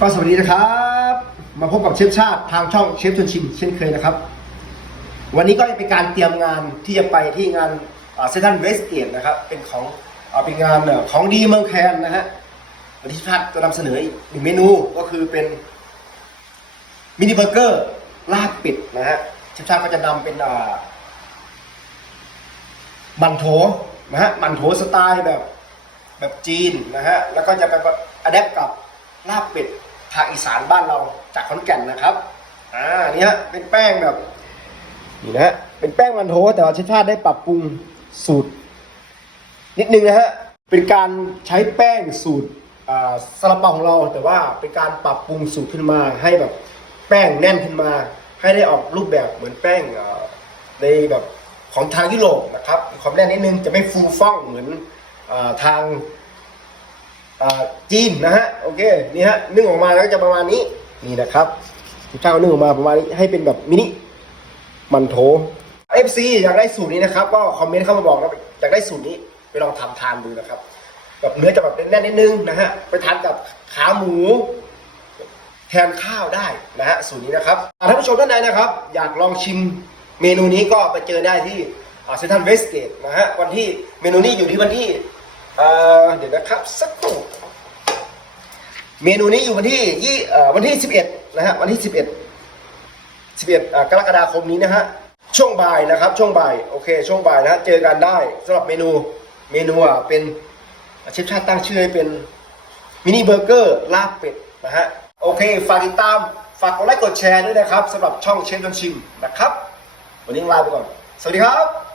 ก็สวัสดีนะครับ มาพบกับเชฟชาติทางช่องเชฟชวนชิมเช่นเคยนะครับ วันนี้ก็เป็นการเตรียมงานที่จะไปที่งานเซนทันเวสเกตนะครับ เป็นของเป็นงานของดีเมืองแคนนะฮะวันที่ชาติจะนำเสนออีกหนึ่งเมนูก็คือเป็นมินิเบอร์เกอร์ลาบเป็ดนะฮะเชฟชาติก็จะนำเป็นมันโถนะฮะมันโถสไตล์แบบแบบจีนนะฮะแล้วก็จะไปอัดแอปกับลาบเป็ด ทางอีสานบ้านเราจากขอนแก่นนะครับ อ่านี่ฮะเป็นแป้งแบบนี่นะฮะเป็นแป้งมันโถแต่ว่าชาชาติได้ปรับปรุงสูตร นิดนึงนะฮะเป็นการใช้แป้งสูตรอ่าซาลาเปาของเรา แต่ว่าเป็นการปรับปรุงสูตรขึ้นมาให้แบบแป้งแน่นขึ้นมา ให้ได้ออกรูปแบบเหมือนแป้งอ่าในแบบของทางยุโรปนะครับความแน่นนิดนึงจะไม่ฟูฟ่องเหมือนอทาง จีนนะฮะโอเคนี่ฮะนึ่งออกมาแล้วก็จะประมาณนี้นี่นะครับข้าวนึ่งออกมาประมาณนี้ให้เป็นแบบมินิมันโถ FC อยากได้สูตรนี้นะครับก็คอมเมนต์เข้ามาบอกนะอยากได้สูตรนี้ไปลองทำทานดูนะครับแบบเนื้อจะแบบแน่นๆนิดนึงนะฮะไปทานกับขาหมูแทนข้าวได้นะฮะสูตรนี้นะครับท่านผู้ชมท่านใดนะครับ อยากลองชิมเมนูนี้ก็ไปเจอได้ที่เซนทรัลเวสเกตนะฮะวันที่เมนูนี้อยู่ที่วันที่เเดี๋ยวนะครับสักครู่ เมนูนี้อยู่วันที่ยี่วันที่สิบเอ็ดนะฮะวันที่สิบเอ็ดสิบเอ็ดกรกฎาคมนี้นะฮะช่วงบ่ายนะครับ ช่วงบ่ายโอเค ช่วงบ่ายนะฮะเจอกันได้สำหรับเมนูเมนูอะเป็นเชฟชาติตั้งชื่อให้เป็นมินิเบอร์เกอร์ลาบเป็ดนะฮะโอเค ฝากติดตามฝากกดไลค์กดแชร์ด้วยนะครับสำหรับช่องเชฟดอนชิมนะครับ วันนี้ลาไปก่อน สวัสดีครับ